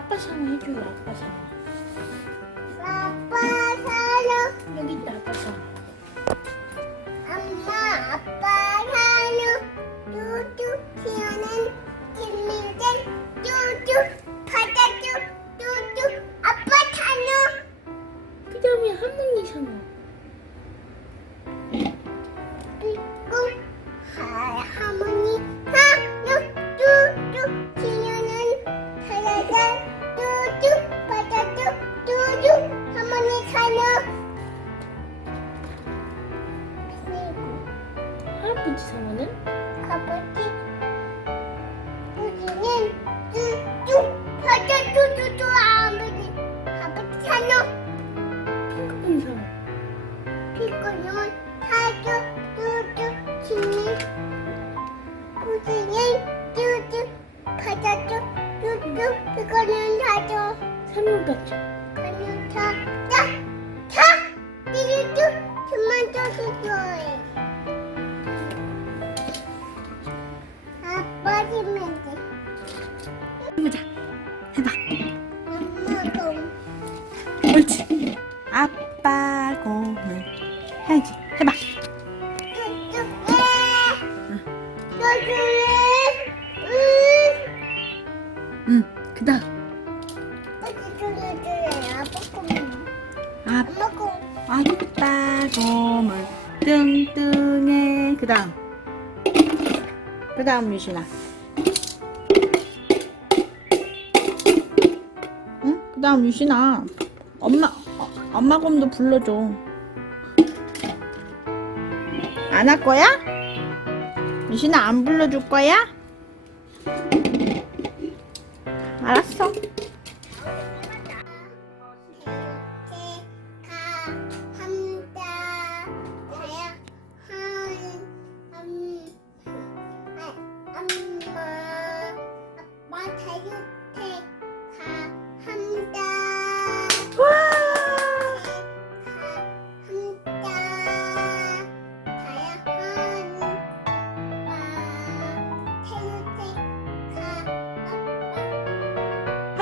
일로 아빠 사랑. 아빠 사랑 여기 있다 아빠 사랑. 엄마 아빠 사랑 뚜뚜 시원한 김민재 뚜뚜 바다뚜 뚜뚜 아빠 사랑 그 다음에 할머니 사랑. 삐꿍 하- 할머니 할아버지 사랑은? 아버지 우리는 뚜뚜 바다 뚜뚜뚜 아버지 아버지 사랑 핑크퐁 사랑. 피코는 사주 뚜뚜 치니 우리는 뚜뚜 바다 뚜뚜 피코는 사주 삼육같이. 그는 차차차 뚜뚜 그만 뚜뚜 해보자. 해봐. 옳지. 아빠 공을 해야지. 해봐. 응. 그 다음 아, 아빠 공을 뚱뚱해. 그 다음. 그 다음 유신아. 그다음 유신아. 엄마 어, 엄마 곰도 불러줘. 안 할 거야? 유신아 안 불러줄 거야? 알았어.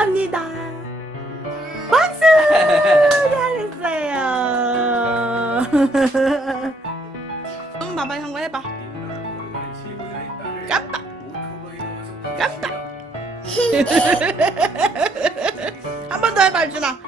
합니다. 박수! 잘했어요. 응, 봐봐, 형거 해봐. 깜빡. 깜빡. 한 번 더 해봐, 준아.